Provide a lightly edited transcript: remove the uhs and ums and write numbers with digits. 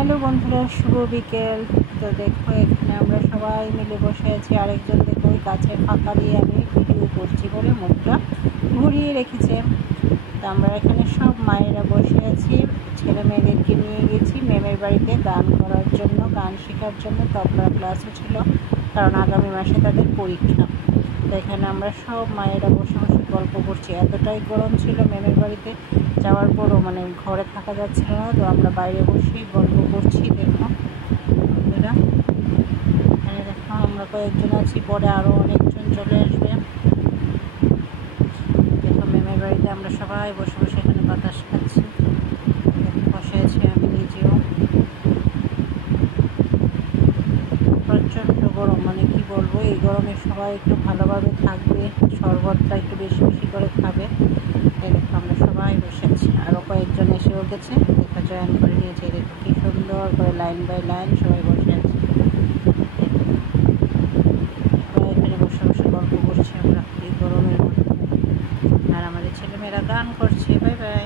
Hello বন্ধুরা, শুভ বিকেল। তো দেখো, এখানে আমরা সবাই মিলে বসে আছি। আরেকজন দেখো ওই গাছের ফাঁকা দিয়ে আমি ভিডিও করছি বলে মুখটা ঘুরিয়ে রেখেছে। তো আমরা এখানে সব মায়েরা বসে আছি। ছেলে মেয়েদেরকে নিয়ে গেছি মেমের বাড়িতে গান করার জন্য, গান শেখার জন্য। তবলা ক্লাসও ছিল, কারণ আগামী মাসে তাদের পরীক্ষা। তো এখানে আমরা সব মায়েরা বসে বসে গল্প করছি। এতটাই গরম ছিল মেমের বাড়িতে যাওয়ার পরও, মানে ঘরে থাকা যাচ্ছিল না। তো আমরা বাইরে বসেই গল্প করছি। দেখো বন্ধুরা, এখানে দেখো আমরা কয়েকজন আছি, পরে আরও অনেকজন চলে আসবে। দেখো মেমের বাড়িতে আমরা সবাই বসে বসে এখানে বাতাস খাচ্ছি। বসে আছি আমি নিজেও। প্রচণ্ড গরম, মানে কি বলবো, এই গরমে সবাই একটু ভালোভাবে থাকবে, শরবতটা একটু বেশি বেশি করে খাবে। দেখো আমরা সবাই বসে আছি, আরও কয়েকজন এসেও গেছে। দেখো জয়েন করে নিয়েছে। দেখো কি সুন্দর করে লাইন বাই লাইন সবাই বসে আছে। সবাই এখানে বসে বসে গল্প করছি আমরা এই গরমের মধ্যে, আর আমাদের ছেলেমেয়েরা গান করছে। Bye bye.